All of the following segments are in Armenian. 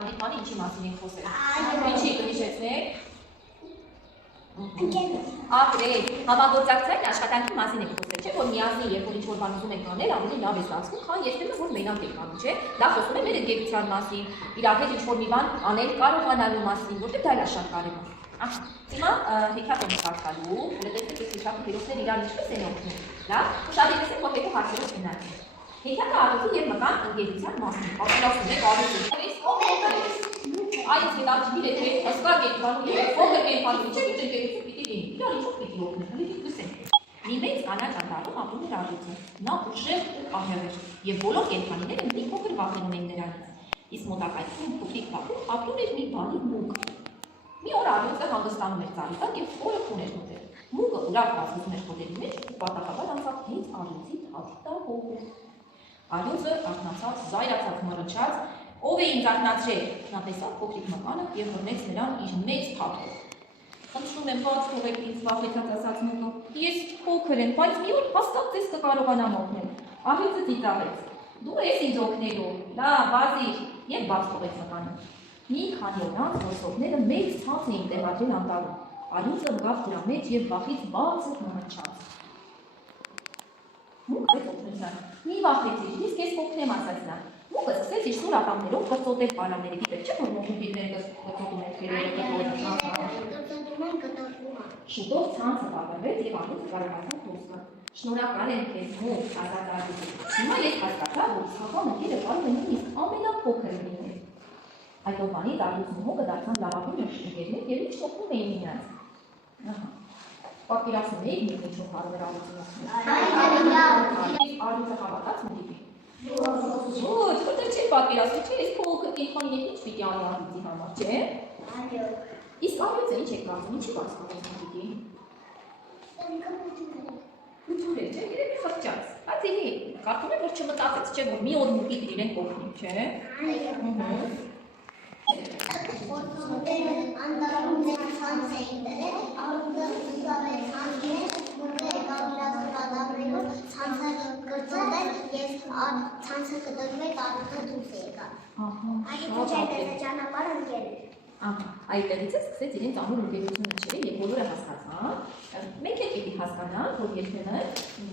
Բանի ինչի մասին ենք խոսել։ Ինչի կհիշեցնեք։ Ապրել, համագործակցային աշխատանքի մասին ենք խոսել, չէ՞ որ միասին երբ որ ինչ-որ բան ուզում ենք անել, ավելի լավ է ստացվում, քան երբեմն որ մենակ ենք անում, չէ՞։ Դա խոսում է մեր ընկերության մասին, իրար հետ ինչ-որ մի բան անել կարողանալու մասին, որտեղ դա էլ է շատ կարևոր։ Հիմա հեքիաթ եմ կարդալու, որը տեսեք այս հեքիաթի հերոսները իրար ինչպես են օգնում։ Լավ, շարունակենք որ հետո հարցերով քննարկենք։ Հեքիաթը Արուծի եւ Մկան ընկերության մասին։ Պատմասում է Արուծի։ Այս հետաքրքիր է, թե հսկա կերպարում եւ փոքր կերպարում ինչ ընկերություն պիտի լինի։ Իրար ինչու պիտի օգնեն, հենց լսենք։ Մի մեծ կանաչ անտառում ապրում էր Արուծը։ Նա ուժեղ ու ահեղ էր եւ բոլոր կերպարները մի փոքր վախենում էին նրանից։ Իսկ մոտակայքում փոքրիկ բակում ապրում էր մի բանի մուկ։ Մի օր Արուծը հանգստանում էր ծառի տակ եւ խորը քուն էր մտել։ Մուկը ուրախ բացվում էր խոտերի մեջ ու պատահաբար անցավ հենց Արուծի թաթիկով։ Արուծը արթնացած, զայրացած մռնչաց, ով է ինձ արթնացրել, նա տեսավ փոքրիկ մկանը եւ բռնեց նրան իր մեծ թաթով։ Խնդրում եմ բաց թողեք ինձ վախեցած ասաց մուկը։ Ես փոքր եմ, բայց մի օր հաստատ ձեզ կկարողանամ օգնել։ Արուծը ծիծաղեց։ Դու ես ինձ օգնելու։ Լավ, վազիր, եւ բաց թողեց մկանը։ Մի քանի օր անց ոսողները մեծ ցանց էին տեղադրել անտառում։ Արուծը ընկավ դրա մեջ եւ վախից բարձր մռնչաց։ Մուկը օգնության։ Մի վախեցիր, իսկ ես կօգնեմ ասաց նա։ Մուկը սկսեց իր սուր ատամներով կրծոտել պարանները, գիտեք չէ՞ որ մոկուտիկները կրծոտում են քերերը կրծոտում։ Շուտով ցանցը բավարարվեց եւ Արուծը կարողացավ դուրս գալ։ Շնորհակալ եմ քեզ մուկ, ասաց Արուծը։ Հիմա ես հասկացա, որ իսկական ընկերը կարող է նույնիսկ ամենափոքրը լինել։ Այդ օրվանից Արուծն ու մուկը դարձան լավագույն ընկերներ եւ միշտ օգնում էին իրենց։ Պատկերացնում եք մի ինչ-որ հարում էր Արուծին օգնում։ Արուծը հավատաց մուկին։ Ոչ, որտեղ չի պատկերացնում, չէ՞, ես փոքր կենքանի հետ ինչ պիտի անի Արուծի համար, չէ՞։ Այո։ Իսկ Արուծը ինչ է կարծում, ինչի պատասխանեց մուկին։ Ուտուր է, չէ՞, երևի խղճաց։ Բայց էլի, կարծում եք որ չմտածեց, չէ՞ որ մի օր մուկի իրեն կօգնի, չէ՞։ Այո։ Անտառում մեծ ցանց էին դրել, Արուծը զբաղեց ցանցին, մուկները կարողացան պատահներով ցանցը կրծոտել եւ ցանցը կտրվել Արուծը դուրս եկավ։ Այդ իջերները ճանապարհ ընկել էր։ Այդտեղից է սկսեց իրենց ամուր ընկերությունը իջել եւ բոլորը հասկացան։ Մենք էլ պիտի հասկանանք, որ երբեմն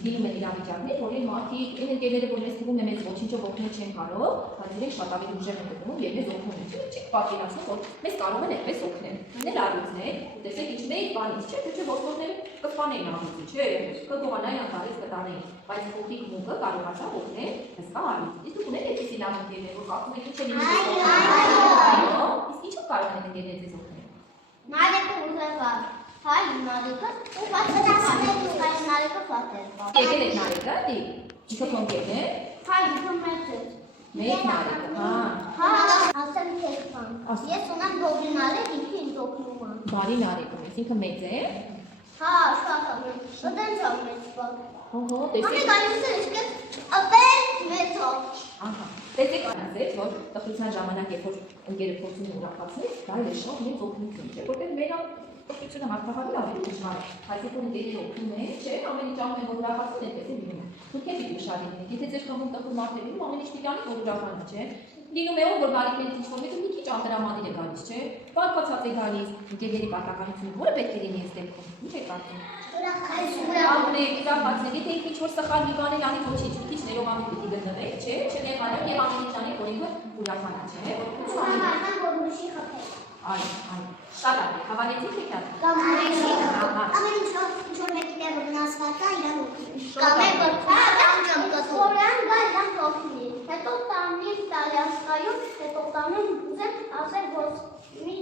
դինում են իրավիճակներ, որ այն մարդիկ, այն ընկերները, որ մեզ թվում է մեզ ոչինչով օգնել չեն կարող, բայց իրենք շատ ավելի ուժեղ են գտնում եւ մեզ օգնում են։ Չեք պատկերացնում, որ մեզ կարող են այդպես օգնել։ Նել Արուծն է, տեսեք ինչ մեծ բանից, չէ՞, թե ոսկորները կսպանեին Արուծին, չէ՞, կգողանային անտառից կտանեին, բայց փոքրիկ մուկը կարողացավ օգնել հսկա Արուծին։ Իսկ դուք ունեք այդպիսի լավ ընկերներ, որ կարծում եք ինչ են իրենք։ Իսկ ինչով կարող են ընկերները ձեզ օգնել։ Նարեկը ուզեղավ, հայ նարեկը ու պատասխանեց նարեկը պատեր։ Եկել եք նարեկը, դի։ Ինչո՞վ ընկերն է։ Հայ մեծ է։ Մեծ նարեկը, հա, ասեմ քեզ բան։ Ես ունեմ գոբլին նարեկ, ինքը ինձ օգնում է։ Բարի նարեկը, ինքը մեծ է։ Հա, շատ է մեծ։ Դեն շատ մեծ բան։ Հոհո, տեսեք։ Ամեն գալուս է իսկ ապել մեծով։ Ահա, տեսեք անասեց, որ տխրության ժամանակ երբ որ ընկերը փորձում է ուրախացնել, դա էլ է շատ մեծ օգնություն, չէ՞, որտեղ մեր օգնությունը հաղթահարել ավելի դժվար է, բայց երբ որ ընկերները օգնում են, չէ՞, ամեն ինչ անում են, որ ուրախացնեն, այդպես է լինում։ Դուք եք պիտի շատ լինեք, եթե ձեր կողմում տխուր մարդեր լինում, ամեն ինչ պիտի անի, որ ուրախանա, չէ՞։ Լինում է որ բարիկներից ինչ-որ մեկը մի քիչ անդրամանիր է գալիս, չէ՞։ Բարկացած է գալիս, ընկերների պարտականությունը որը պետք է լինի այս դեպքում։ Ինչ եք կարծում։ Ապրեք, ուրախացնեք, եթե ինչ-որ սխալ մի բան անի, ոչինչ, մի քիչ ներողամիտ պիտի գտնվեք, չէ՞, չնեղանաք եւ ամեն ինչ անի, որ ինքը ուրախանա, չէ՞։ Այո, շատ է, հավանեցիք հեքիաթը։ Ամեն ինչ-որ մեկի տեղը վնասված է, իրան օգնի։ Կորան գա իրան օգնի։ Հետո տանի տալյասկայում, հետո տանեն ուզեմ ասել, որ մի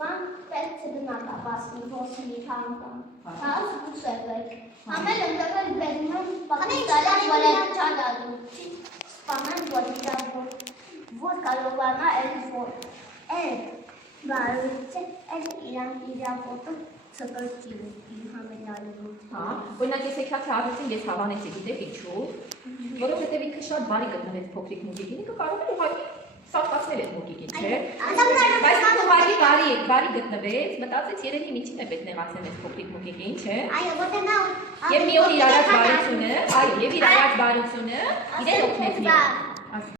բան պետք է դնա կապասնի, որ մի բան կան։ Հա, զգուսեք։ Ամեն ընդեղել բերնում, բաղնի տալյան վարել չադադում։ Սպանեն, որ իրան որ կարողանա էլ որ Բարույցը իրան ոտում ծկրտին համենալու։ Հա, օրինակ ես հեքիաթի Արուծին ես հավանեցի, գիտեք ինչու, որովհետև ինքը շատ բարի գտնվեց փոքրիկ մուկիկին, ինքը կարող էր ուղղակի սարքացնել այդ մուկիկին, չէ՞։ Բայց ինքը բարի գտնվեց, մտածեց երևի ինչին է պետք նեղացնել այդ փոքրիկ մուկիկին, չէ՞։ Այո, որտեղ նա Եվ մի օր իր արած բարությունը, այո, եւ իր արած բարությունը իրեն օգնեց մի։